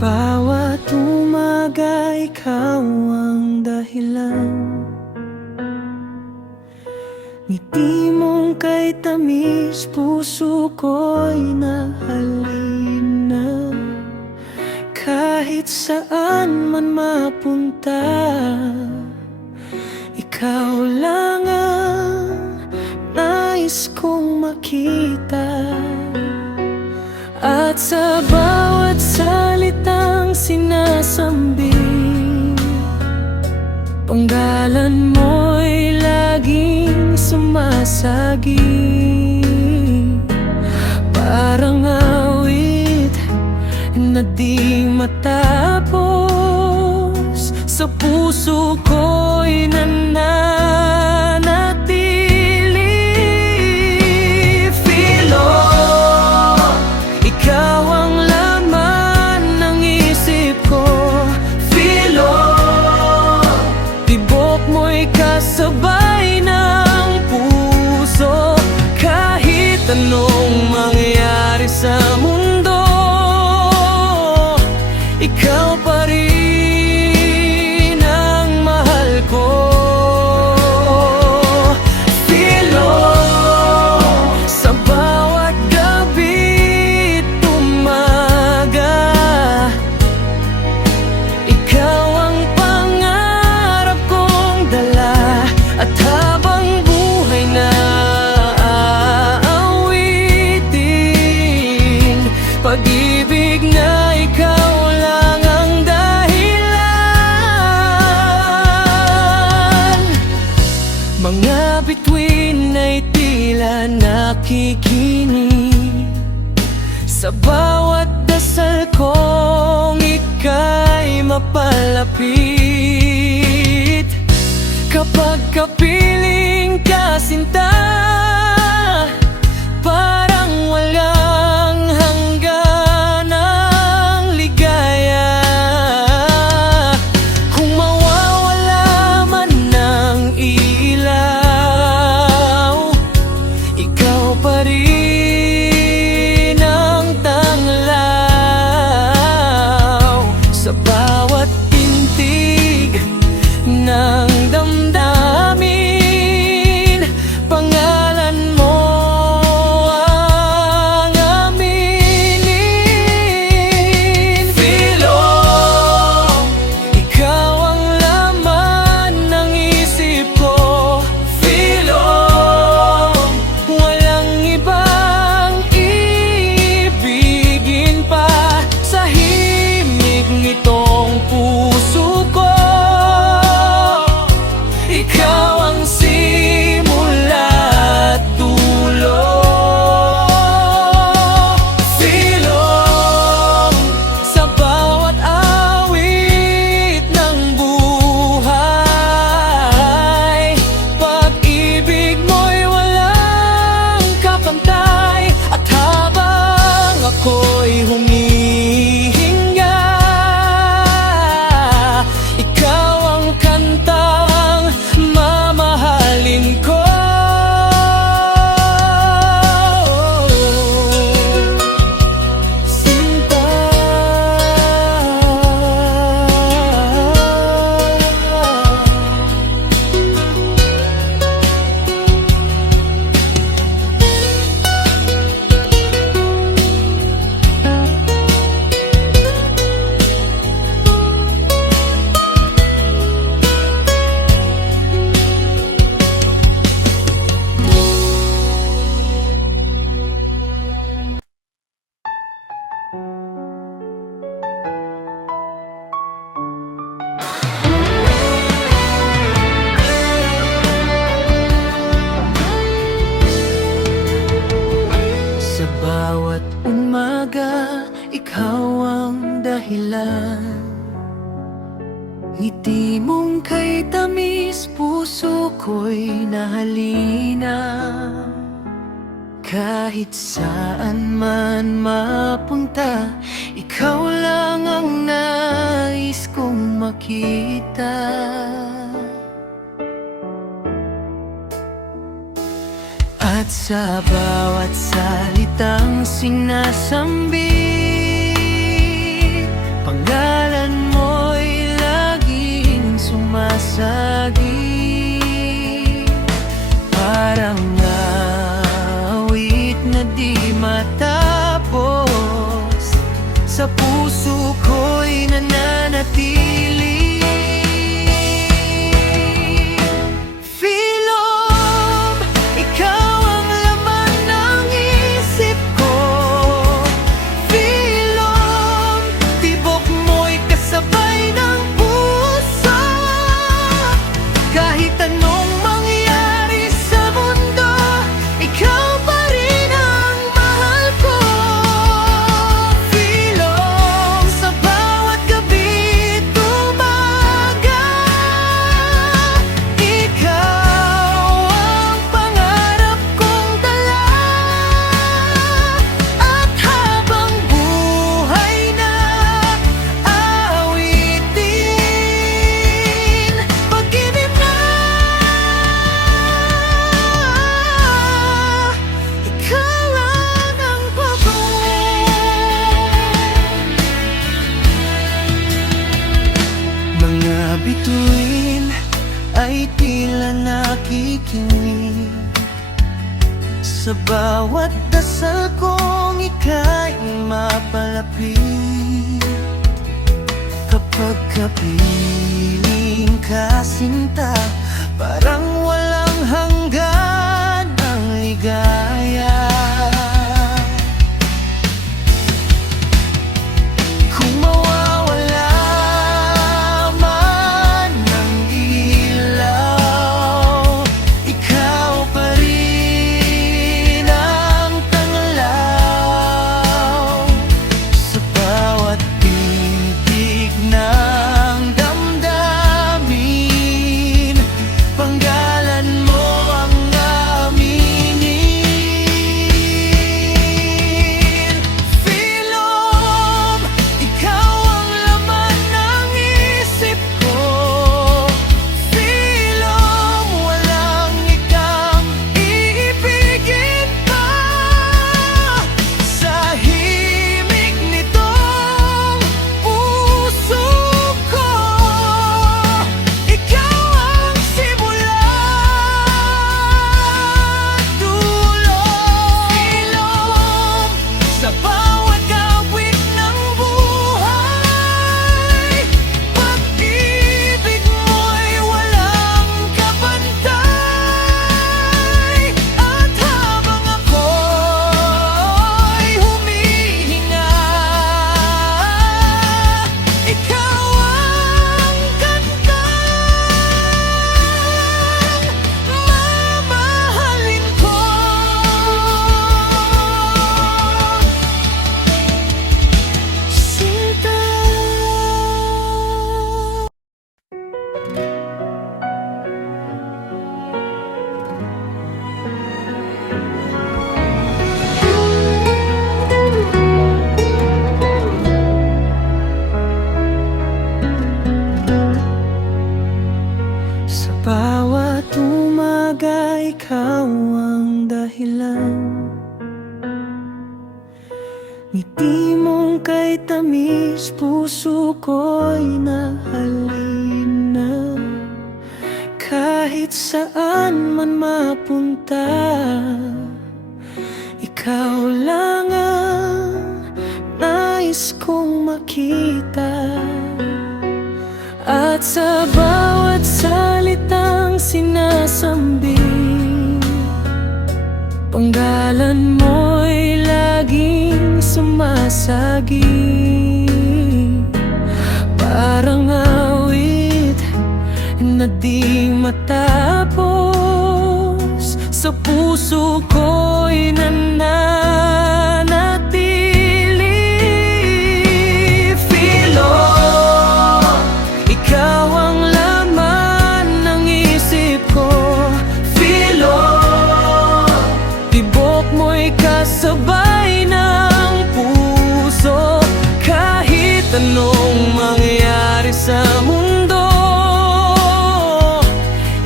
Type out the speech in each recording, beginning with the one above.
bawat umaga, ikaw ang dahilan. Ngiti mong kay tamis, puso ko'y nahalina. Kahit saan man mapunta, ikaw lang ang nais kong makita. At sa bawat salitang sinasambit, panggalan mo'y laging sumasagi. Parang awit na di matapos, sa puso ko'y nananatili. Filo, ikaw ang laman ng isip ko. Filo, tibok mo'y kasabay ng puso. Kahit anong mangyari sa mundo, ikaw pa rin ang mahal ko. Filo, sa bawat gabi't umaga, ikaw ang pangarap kong dala. At habang buhay na aawitin, pag-ibig na ikaw lang ang dahilan. Mga bituin ay tila nakikinig sa bawat dasal kong ika'y mapalapit. Kapag kapiling ka, sinta, parang walang hangganang ligaya. Kung mawawala man ng ilaw, ikaw pa rin ang tanglaw. Sa bawat tintig ng damdamin, pangalan mo ang aminin. Filo, ikaw ang laman ng isip ko. Filo, walang ibang ibigin pa sa himig nitong puso ko. Ikaw ang simula at dulo. Filo, sa bawat awit ng buhay, pag-ibig mo'y walang kapantay. At habang ako'y humihinga, ikaw ang kantang mamahalin ko. Sinta, sa bawat umaga, ikaw ang dahilan. Ngiti mong kay tamis, puso ko'y nahalina. Kahit saan man mapunta, ikaw lang ang nais kong makita. At sa bawat salitang sinasambit, Pangalan mo'y laging sumasagi, parang awit na di matapos, sa puso ko'y nananatili. Philom, ikaw ang laman ng isip ko. Philom, tibok mo'y kasabay ng puso. Kahit anong mangyari sa mundo, ikaw pa rin ang mahal ko. Philom, sa bawat gabi at umaga, ikaw ang pangarap kong dala. At habang buhay na awitin, pag-ibig na, ikaw lang ang mga bituin ay tila nakikinig sa bawat dasal kong ika'y mapalapit. Kapag kapiling ka, sinta, parang walang hanggan ang ligaya. Kung mawawala man ng ilaw, ikaw pa rin ang tanglaw. Sa bawat titig ng damdamin, panggalan mo ang aminin. Philom, ikaw ang laman ng isip ko. Philom, walang ikang iibigin pa. Sa himig nitong puso ko, ikaw ang simula at dulo. Philom, sa bawat awit ng buhay, pag-ibig mo'y walang kapantay. At habang ako'y humihinga, ikaw ang kantang mamahalin ko. Sinta. Sa bawat umaga, ikaw ang dahilan. Ngiti mong kay tamis, puso ko'y nahalina. Kahit saan man mapunta, ikaw lang ang nais kong makita. At sa bawat salitang sinasambit, panggalan mo'y laging sumasagi, parang awit na di matapos, sa puso ko'y nananatili. Philom, ikaw ang laman ng isip ko. Philom, tibok mo'y kasabay ng puso. Kahit anong mangyari sa mundo,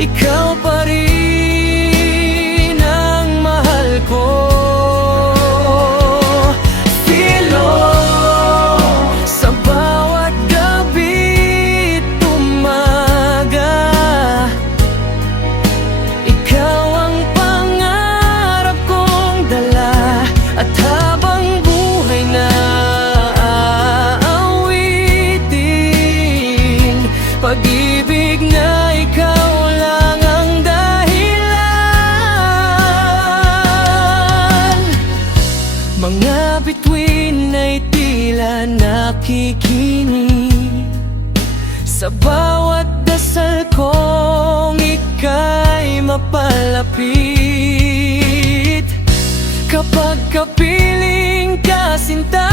ikaw pa rin ang mahal ko. Philom, sa bawat pag-ibig na ikaw lang ang dahilan. Mga bituin ay tila nakikinig sa bawat dasal kong ika'y mapalapit. Kapag kapiling ka, sinta,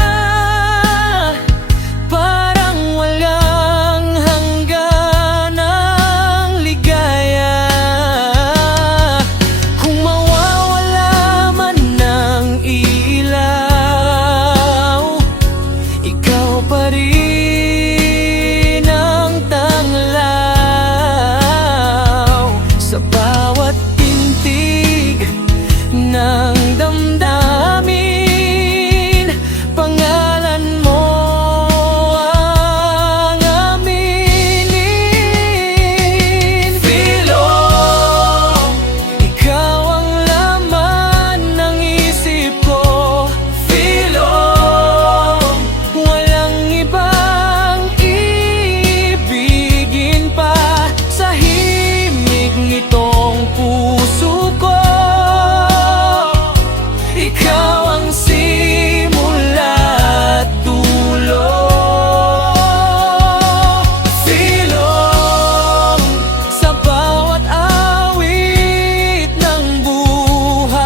parang walang hanggan ang ligaya. Kung mawawala man ng ilaw, ikaw pa rin ang tanglaw sa bawat tintig ng damdamin. Pangalan mo ang aminin. Filong, ikaw ang laman ng isip ko. Filong, walang ibang ibigin pa sa himig nitong puso ko. Ikaw ang simula at dulo. Filong, sa bawat awit ng buhay,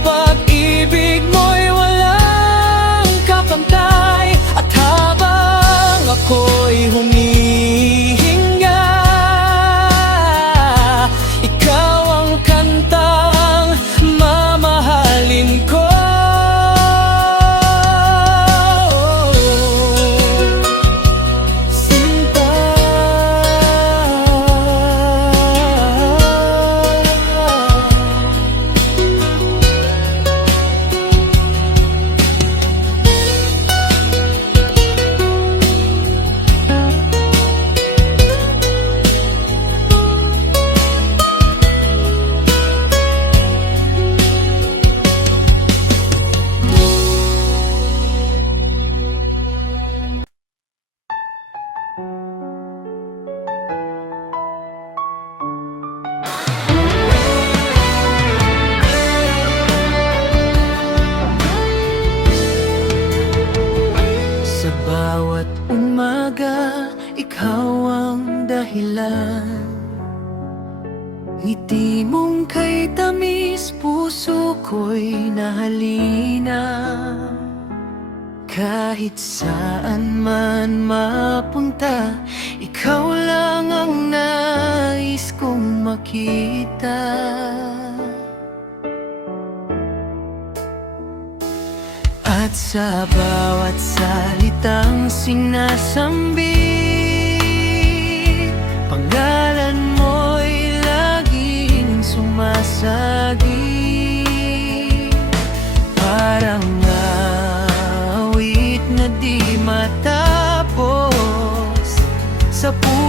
pag-ibig mo'y walang kapantay. At habang ako'y humihinga, ikaw ang kantang mamahalin ko. Sinta, sa bawat umaga, ikaw ang dahilan. Ngiti mong kay tamis, puso ko'y nahalina. Kahit saan man mapunta, ikaw lang ang nais kong makita. At sa bawat salitang sinasambit, pangalan mo'y laging sumasagi. Parang awit na di matapos sa puso